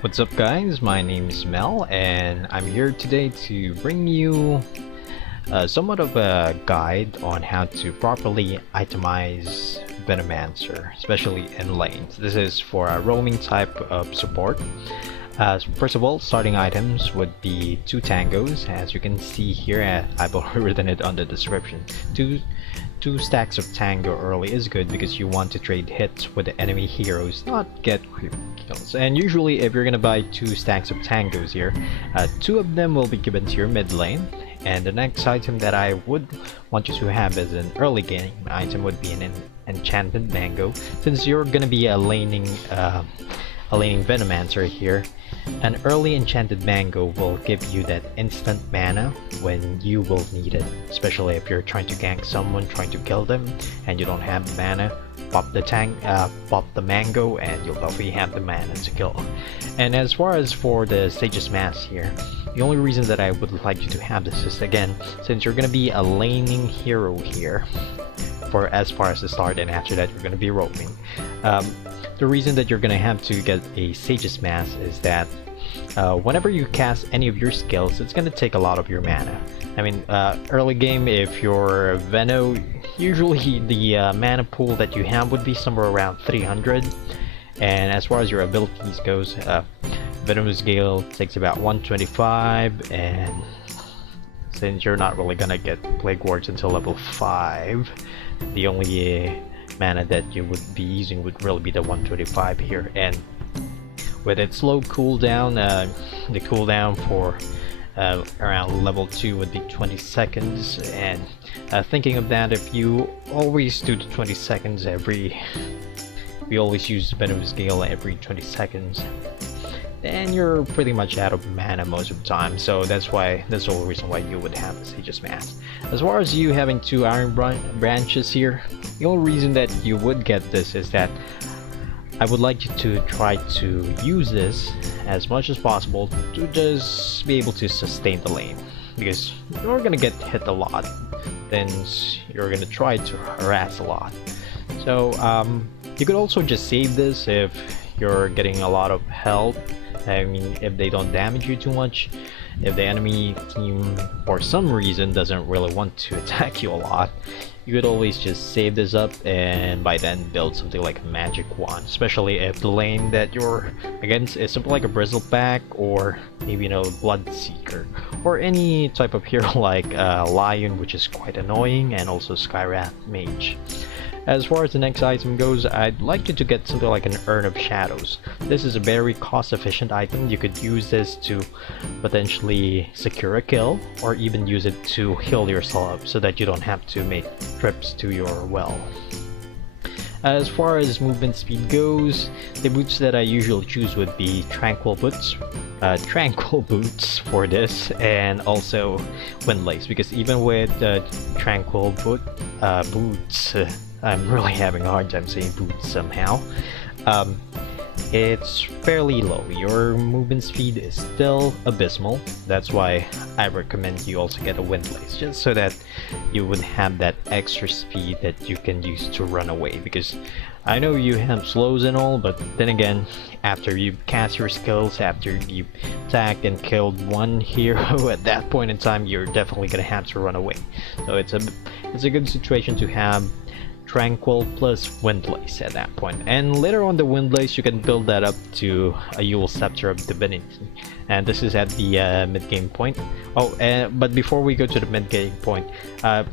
What's up guys, my name is Mel and I'm here today to bring you somewhat of a guide on how to properly itemize Venomancer, especially in lanes. This is for a roaming type of support. First of all, starting items would be 2 tangos, as you can see here. I've already written it on the description. Two stacks of tango early is good because you want to trade hits with the enemy heroes, not get quick kills. And usually if you're gonna buy 2 stacks of tangos here, 2 of them will be given to your mid lane, and the next item that I would want you to have as an early game item would be an enchanted mango. Since you're gonna be a laning Venomancer here, an early enchanted mango will give you that instant mana when you will need it, especially if you're trying to gank someone, trying to kill them, and you don't have the mana. Pop the mango, and you'll definitely have the mana to kill. And as far as for the Sage's Mask here, the only reason that I would like you to have this is, again, since you're gonna be a laning hero here for as far as the start, and after that you're gonna be roaming. The reason that you're gonna have to get a Sage's Mask is that whenever you cast any of your skills, it's gonna take a lot of your mana. I mean, early game, if you're Veno, usually the mana pool that you have would be somewhere around 300. And as far as your abilities goes, Veno's Gale takes about 125, and since you're not really gonna get Plague Wards until level 5, the only mana that you would be using would really be the 125 here. And with its low cooldown, the cooldown for around level 2 would be 20 seconds, and thinking of that, if you always do the 20 seconds we always use Veno's Gale every 20 seconds, then you're pretty much out of mana most of the time. So that's the whole reason why you would have the Sage's Mask. As far as you having 2 Iron Branches here, the only reason that you would get this is that I would like you to try to use this as much as possible to just be able to sustain the lane, because you're gonna get hit a lot, then you're gonna try to harass a lot. So you could also just save this if you're getting a lot of health. I mean, if they don't damage you too much, if the enemy team for some reason doesn't really want to attack you a lot, you could always just save this up and by then build something like a magic wand, especially if the lane that you're against is something like a Bristleback, or maybe, you know, Bloodseeker, or any type of hero like Lion, which is quite annoying, and also Skywrath Mage. As far as the next item goes, I'd like you to get something like an Urn of Shadows. This is a very cost-efficient item. You could use this to potentially secure a kill, or even use it to heal yourself up so that you don't have to make trips to your well. As far as movement speed goes, the boots that I usually choose would be Tranquil Boots for this, and also Windlace, because even with Tranquil Boots, I'm really having a hard time saying boots somehow. It's fairly low. Your movement speed is still abysmal. That's why I recommend you also get a Windlace, just so that you would have that extra speed that you can use to run away. Because I know you have slows and all, but then again, after you cast your skills, after you attacked and killed one hero, at that point in time, you're definitely gonna have to run away. So it's a good situation to have Tranquil plus Windlace at that point, and later on the Windlace you can build that up to a Yule Scepter of Divinity, and this is at the mid-game point. But before we go to the mid-game point,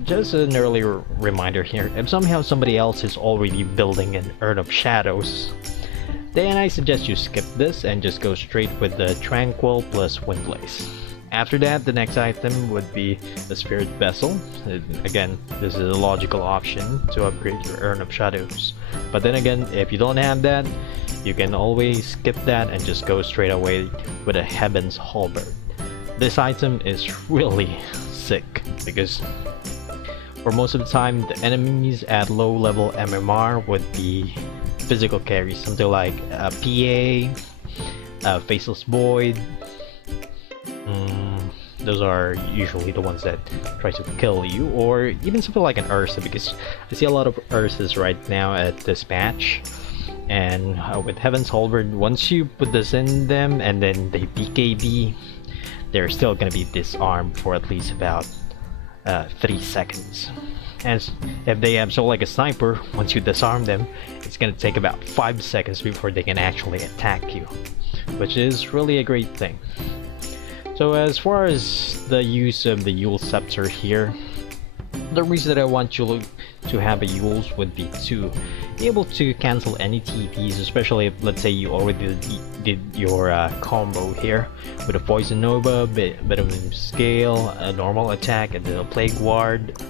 just an earlier reminder here: if somehow somebody else is already building an Urn of Shadows, then I suggest you skip this and just go straight with the Tranquil plus Windlace. After that, the next item would be the Spirit Vessel. Again, this is a logical option to upgrade your Urn of Shadows. But then again, if you don't have that, you can always skip that and just go straight away with a Heaven's Halberd. This item is really sick because for most of the time, the enemies at low level MMR would be physical carries, something like PA, Faceless Void. Those are usually the ones that try to kill you, or even something like an Ursa, because I see a lot of Ursas right now at this match. And with Heaven's Halberd, once you put this in them and then they BKB, they're still gonna be disarmed for at least about 3 seconds. And if they have like a sniper, once you disarm them, it's gonna take about 5 seconds before they can actually attack you, which is really a great thing. So as far as the use of the Yule Scepter here, the reason that I want you to have a Yule's would be to be able to cancel any TPs, especially if, let's say, you already did your combo here with a Poison Nova, bit of Scale, a normal attack, and then a Plague Ward.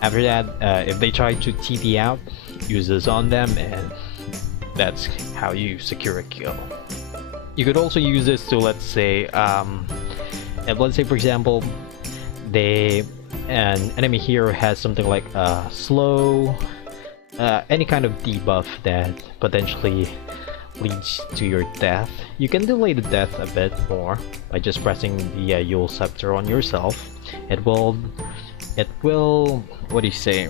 After that, if they try to TP out, use this on them, and that's how you secure a kill. You could also use this to, let's say, for example, an enemy hero has something like slow, any kind of debuff that potentially leads to your death. You can delay the death a bit more by just pressing the Yule Scepter on yourself. It will, what do you say?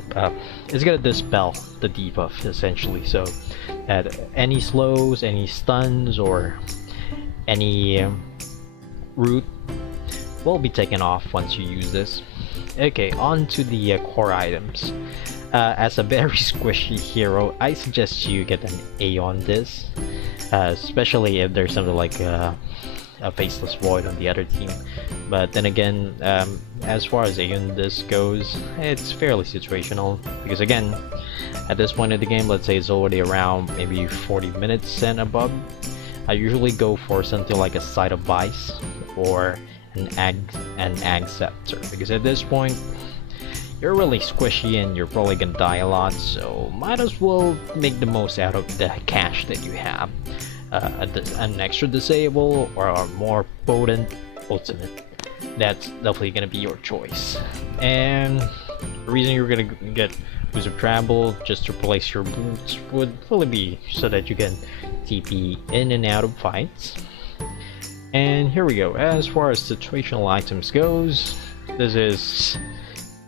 It's gonna dispel the debuff essentially, so that any slows, any stuns, or any root will be taken off once you use this. Okay, on to the core items. As a very squishy hero, I suggest you get an A on this, especially if there's something like a Faceless Void on the other team. But then again, as far as A on this goes, it's fairly situational, because again, at this point in the game, let's say it's already around maybe 40 minutes and above, I usually go for something like a Side of Vice or an Ag Scepter, because at this point you're really squishy and you're probably gonna die a lot, so might as well make the most out of the cash that you have. An extra disable or a more potent ultimate, that's definitely gonna be your choice. And the reason you're gonna get Boost of Travel just to replace your boots would really be so that you can TP in and out of fights. And here we go. As far as situational items goes, this is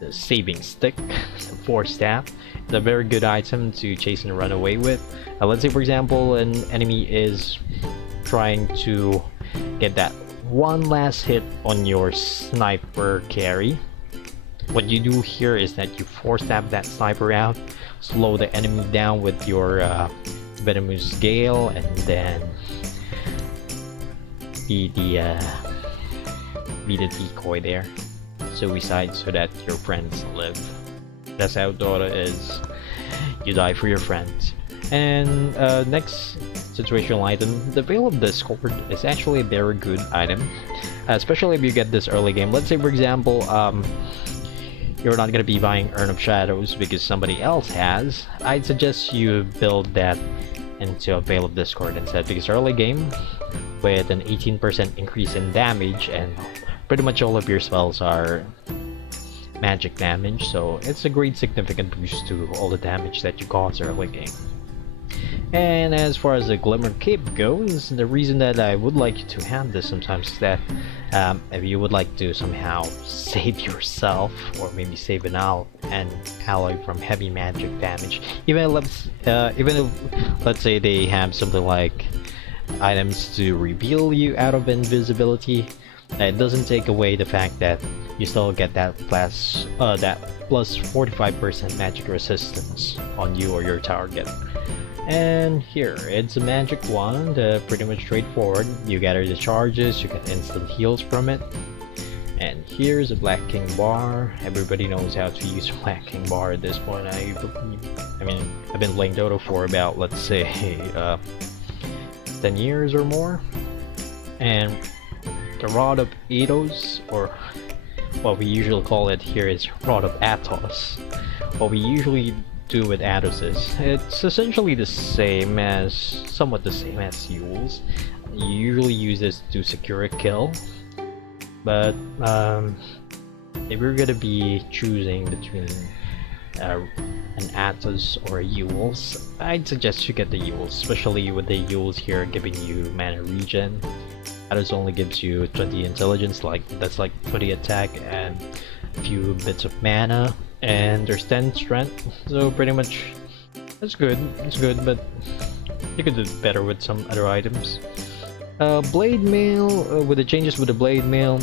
the Saving Stick, the Force Staff. It's a very good item to chase and run away with. Let's say, for example, an enemy is trying to get that one last hit on your sniper carry. What you do here is that you Force Staff that sniper out, slow the enemy down with your Venomous Gale, and then be the decoy there, suicide, so that your friends live. That's how Dota is. You die for your friends. And next situational item, the Veil of Discord is actually a very good item, especially if you get this early game. Let's say, for example, you're not gonna be buying Urn of Shadows because somebody else has. I'd suggest you build that into a Veil of Discord instead, because early game, with an 18% increase in damage, and pretty much all of your spells are magic damage, so it's a great significant boost to all the damage that you cause early game. And as far as the Glimmer Cape goes, the reason that I would like you to have this sometimes is that if you would like to somehow save yourself, or maybe save an ally from heavy magic damage, even if let's say they have something like items to reveal you out of invisibility, it doesn't take away the fact that you still get that plus 45% magic resistance on you or your target. And here, it's a magic wand, pretty much straightforward. You gather the charges, you get instant heals from it. And here's a Black King bar. Everybody knows how to use a Black King bar at this point. I mean, I've been playing Dota for about, let's say, 10 years or more. And the Rod of Athos, or what we usually call it here is Rod of Athos. What we usually do with Athos is, it's essentially somewhat the same as Yule's. You usually use this to secure a kill, but if you're gonna be choosing between an Athos or a Yule's, I'd suggest you get the Yule's, especially with the Yule's here giving you mana regen. Athos only gives you 20 intelligence, that's like 20 attack and a few bits of mana, and there's 10 strength, so pretty much it's good, but You could do better with some other items. Blade mail, with the changes with the blade mail,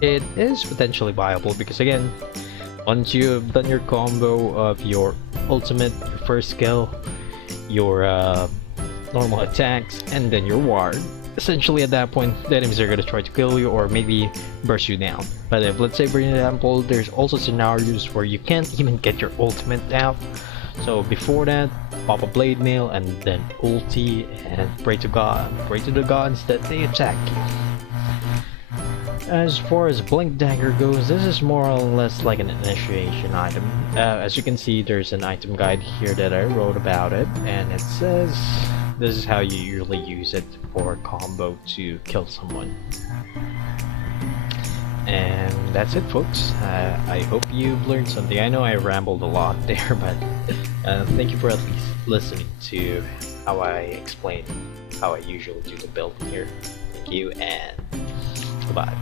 it is potentially viable because again, once you've done your combo of your ultimate, your first skill, your normal attacks, and then your ward, essentially at that point the enemies are gonna try to kill you or maybe burst you down. But if, let's say for example, there's also scenarios where you can't even get your ultimate out, so before that, pop a blade mail and then ulti and pray to the gods that they attack you. As far as Blink Dagger goes, this is more or less like an initiation item. As you can see, there's an item guide here that I wrote about it, and it says this is how you usually use it for combo to kill someone. And that's it, folks. I hope you've learned something. I know I rambled a lot there, but thank you for at least listening to how I explain how I usually do the build here. Thank you, and goodbye.